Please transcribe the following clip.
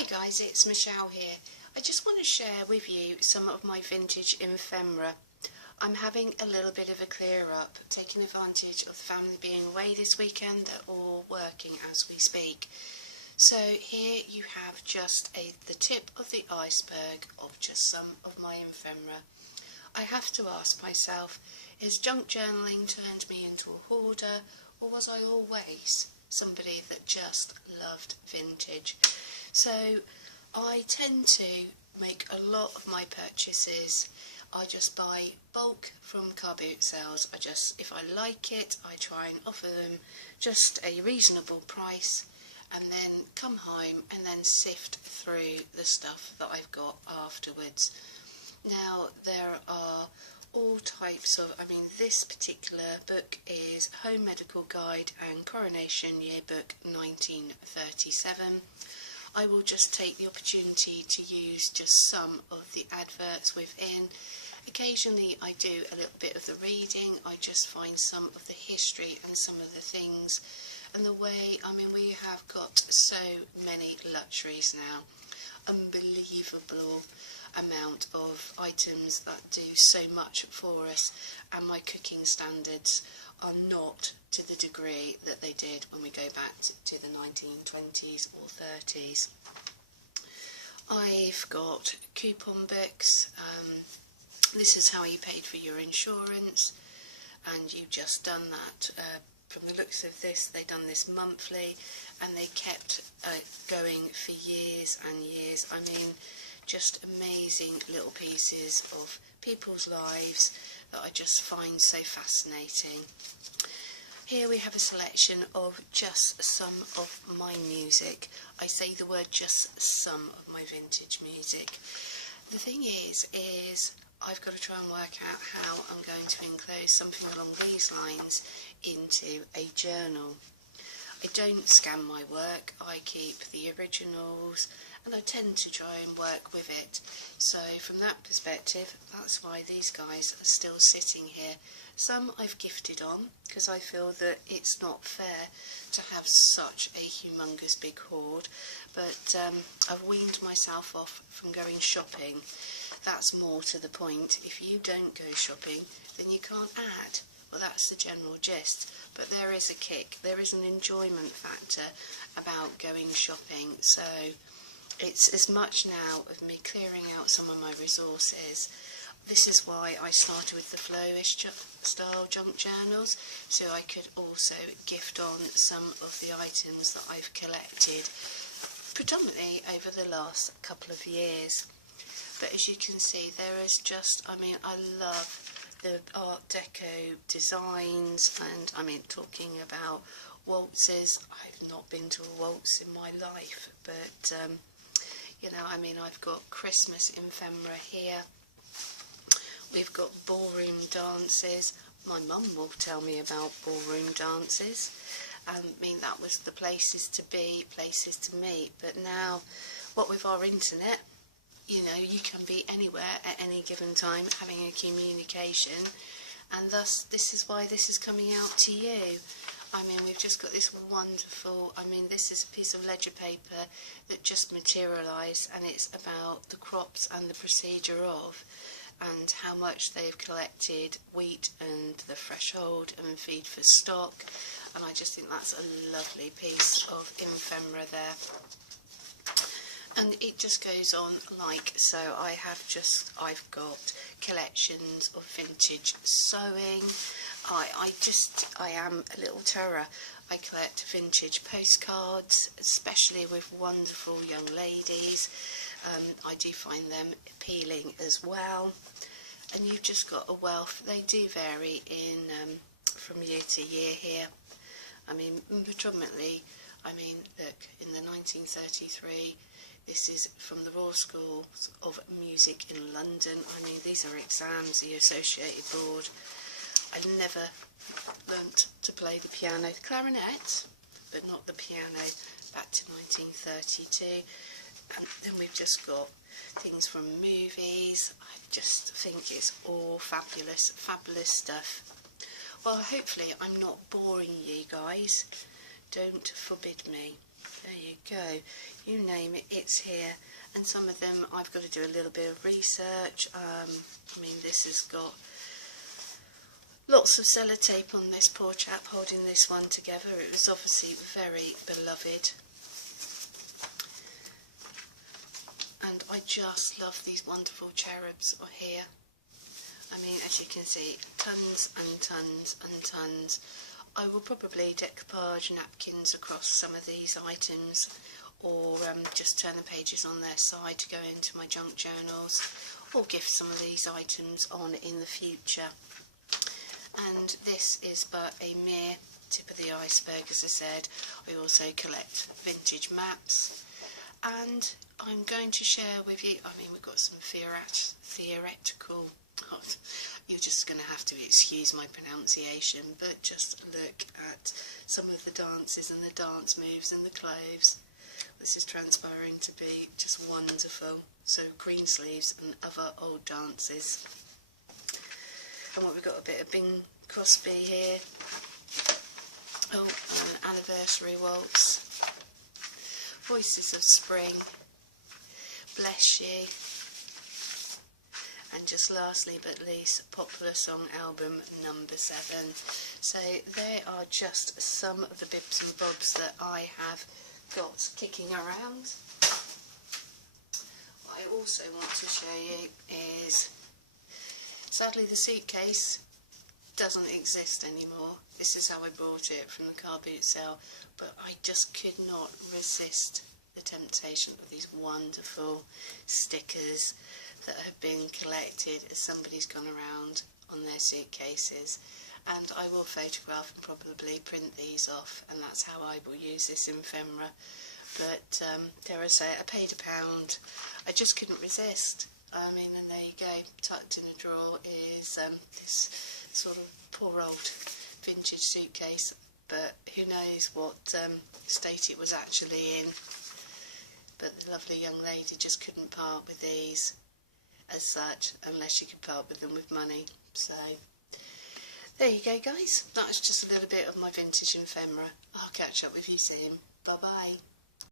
Hi guys, it's Michelle here. I just want to share with you some of my vintage ephemera. I'm having a little bit of a clear up, taking advantage of the family being away this weekend. They're all working as we speak. So here you have just the tip of the iceberg of just some of my ephemera. I have to ask myself, is junk journaling turned me into a hoarder, or was I always somebody that just loved vintage? So I tend to make a lot of my purchases. I just buy bulk from car boot sales. If I like it, I try and offer them just a reasonable price, and then come home and then sift through the stuff that I've got afterwards. Now there are all types of, this particular book is Home Medical Guide and Coronation Yearbook 1937. I will just take the opportunity to use just some of the adverts within. Occasionally I do a little bit of the reading. I just find some of the history and some of the things and the way, we have got so many luxuries now. Unbelievable amount of items that do so much for us, and my cooking standards are not to the degree that they did when we go back to the 1920s or 30s. I've got coupon books. This is how you paid for your insurance, and you've just done that. From the looks of this, they've done this monthly, and they kept going for years and years. Just amazing little pieces of people's lives that I just find so fascinating. Here we have a selection of just some of my music. I say the word just some of my vintage music. The thing is I've got to try and work out how I'm going to enclose something along these lines into a journal. I don't scan my work, I keep the originals, and I tend to try and work with it. So from that perspective, that's why these guys are still sitting here. Some I've gifted on, because I feel that it's not fair to have such a humongous big hoard, but I've weaned myself off from going shopping. That's more to the point. If you don't go shopping, then you can't add. Well, that's the general gist, but there is a kick, there is an enjoyment factor about going shopping. So it's as much now of me clearing out some of my resources. This is why I started with the flowish style junk journals, so I could also gift on some of the items that I've collected predominantly over the last couple of years. But as you can see, there is just, I love the Art Deco designs, and talking about waltzes. I've not been to a waltz in my life, but I've got Christmas ephemera here. We've got ballroom dances. My mum will tell me about ballroom dances. That was the places to be, places to meet. But now, what with our internet, you can be anywhere at any given time having a communication, and thus this is why this is coming out to you. We've just got this wonderful, this is a piece of ledger paper that just materialised, and it's about the crops and the procedure of, and how much they've collected wheat and the threshold and feed for stock, and I just think that's a lovely piece of ephemera there. And it just goes on like so. I've got collections of vintage sewing. I am a little terror. I collect vintage postcards, especially with wonderful young ladies. I do find them appealing as well. And you've just got a wealth. They do vary from year to year here. Predominantly, look, in the 1933, this is from the Royal School of Music in London. These are exams, the Associated Board. I never learnt to play the piano, the clarinet, but not the piano, back to 1932. And then we've just got things from movies. I just think it's all fabulous, fabulous stuff. Well, hopefully I'm not boring you guys. Don't forbid me. There you go. You name it, it's here. And some of them I've got to do a little bit of research. I mean, this has got lots of sellotape on this poor chap holding this one together. It was obviously very beloved. And I just love these wonderful cherubs here. I mean, as you can see, tons and tons and tons. I will probably decoupage napkins across some of these items, or just turn the pages on their side to go into my junk journals, or gift some of these items on in the future. And this is but a mere tip of the iceberg, as I said. I also collect vintage maps, and I'm going to share with you, I mean, we've got some theoretical, you're just going to have to excuse my pronunciation, but just look at some of the dances and the dance moves and the clothes. This is transpiring to be just wonderful. So green sleeves and other old dances. And what we've got, a bit of Bing Crosby here. Oh, an anniversary waltz. Voices of Spring. Bless You. And just lastly but least, Popular Song Album number 7. So they are just some of the bits and bobs that I have got kicking around. What I also want to show you is, sadly the suitcase doesn't exist anymore. This is how I bought it from the car boot sale, but I just could not resist the temptation of these wonderful stickers that have been collected as somebody's gone around on their suitcases, and I will photograph and probably print these off, and that's how I will use this ephemera. But dare I say it, I paid £1. I just couldn't resist. I mean, and there you go, tucked in a drawer is this sort of poor old vintage suitcase, but who knows what state it was actually in. But the lovely young lady just couldn't part with these as such, unless she could part with them with money. So there you go, guys. That's just a little bit of my vintage ephemera. I'll catch up with you soon. Bye bye.